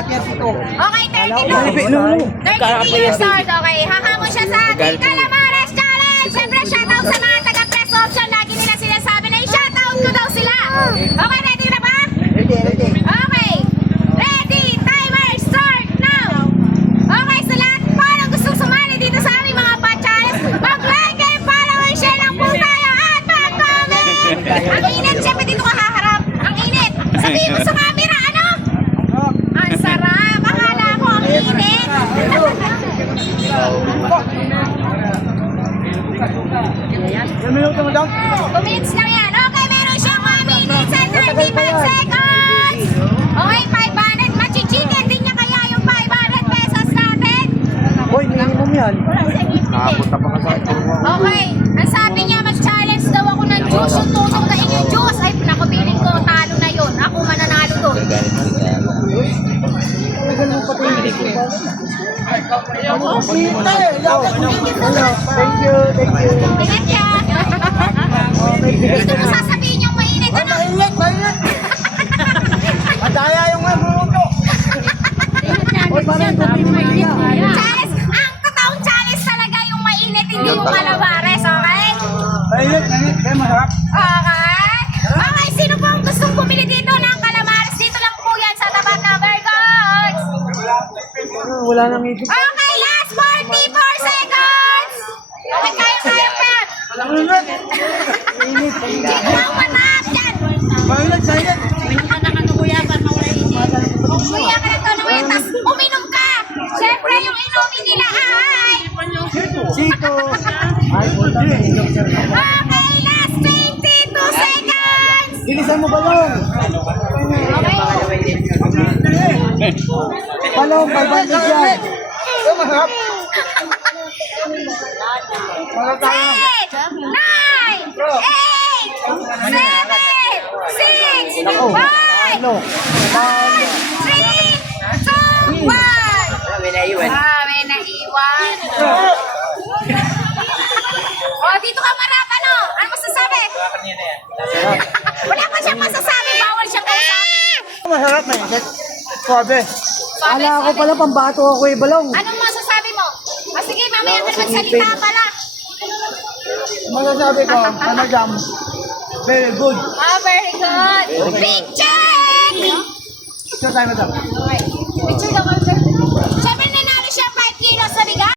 tilapia dito. Okay, 32 stars. Okay, hahamon siya sa ating Calamares Challenge. Siyempre, shoutout sa mga taga-press option. Lagi nila sinasabi na i-shoutout ko daw sila. Okay, ready na ba? Ready. Okay. Ready, timer, start now. Okay, sa lahat po na gustong sumali dito sa aming mga pa-challenge, mag-like and follow and share lang po tayo at mag-comment. Ang init, siyempre dito ka haharap. Ang init. Sabihin mo sa camera, ano? Ang sarap. Akala ko ang init. Ilang minuto mo daw? 2 minutes lang yan. Okay, meron siyang 1 minutes and 35 seconds. Okay, 500. Machi-chicken din niya kaya yung 500 pesos natin. Boy, minimum yan. Nakapunta pa ka sa Okay, ang sabi niya, mag-challenge daw ako ng juice. Yung tusok na yung juice. Ay, naku, piling ko, talo na yun. Ako mananalo doon. Thank you. Ingat ka. Gusto mo sasabihin yung mainit, ano? Mainit. Madaya yung minuto. Oy, parang tubig mo niya. Challenge, ang totoong challenge talaga yung mainit, hindi yung Calamares, okay? Mainit. Kaya masarap. Okay. Okay, sino po ang gustong bumili dito ng Calamares? Dito lang po yan sa tapat ng Burgos. Wala nang isip. Okay, last 44 seconds. Okay, kaya ka. Mainit. Check mo ang mataas dyan. Mainit. Umuya ka ng tulungan, tapos uminom ka. Siyempre, yung inumin nila ay... Sito. Ay, puta. Okay, last 22 seconds. Bilisan mo balong. Okay. Balong, 500 yan. Masarap. 10, 9, 8, 7, 6, 5, 4, 3, 2, 1. May naiwan. May naiwan. Oh, dito ka marap, ano? Ano masasabi? Wala pa siyang masasabi. Bawal siyang kausap. Masarap na yun. Suabe. Ala ako pala, pambato ako eh, balong. Anong masasabi mo? O sige, mamaya ka magsalita pala. Masasabi ko, jam. Very good. Ah, very good. Big check! Ito tayo, madam. Okay. Picture daw kami.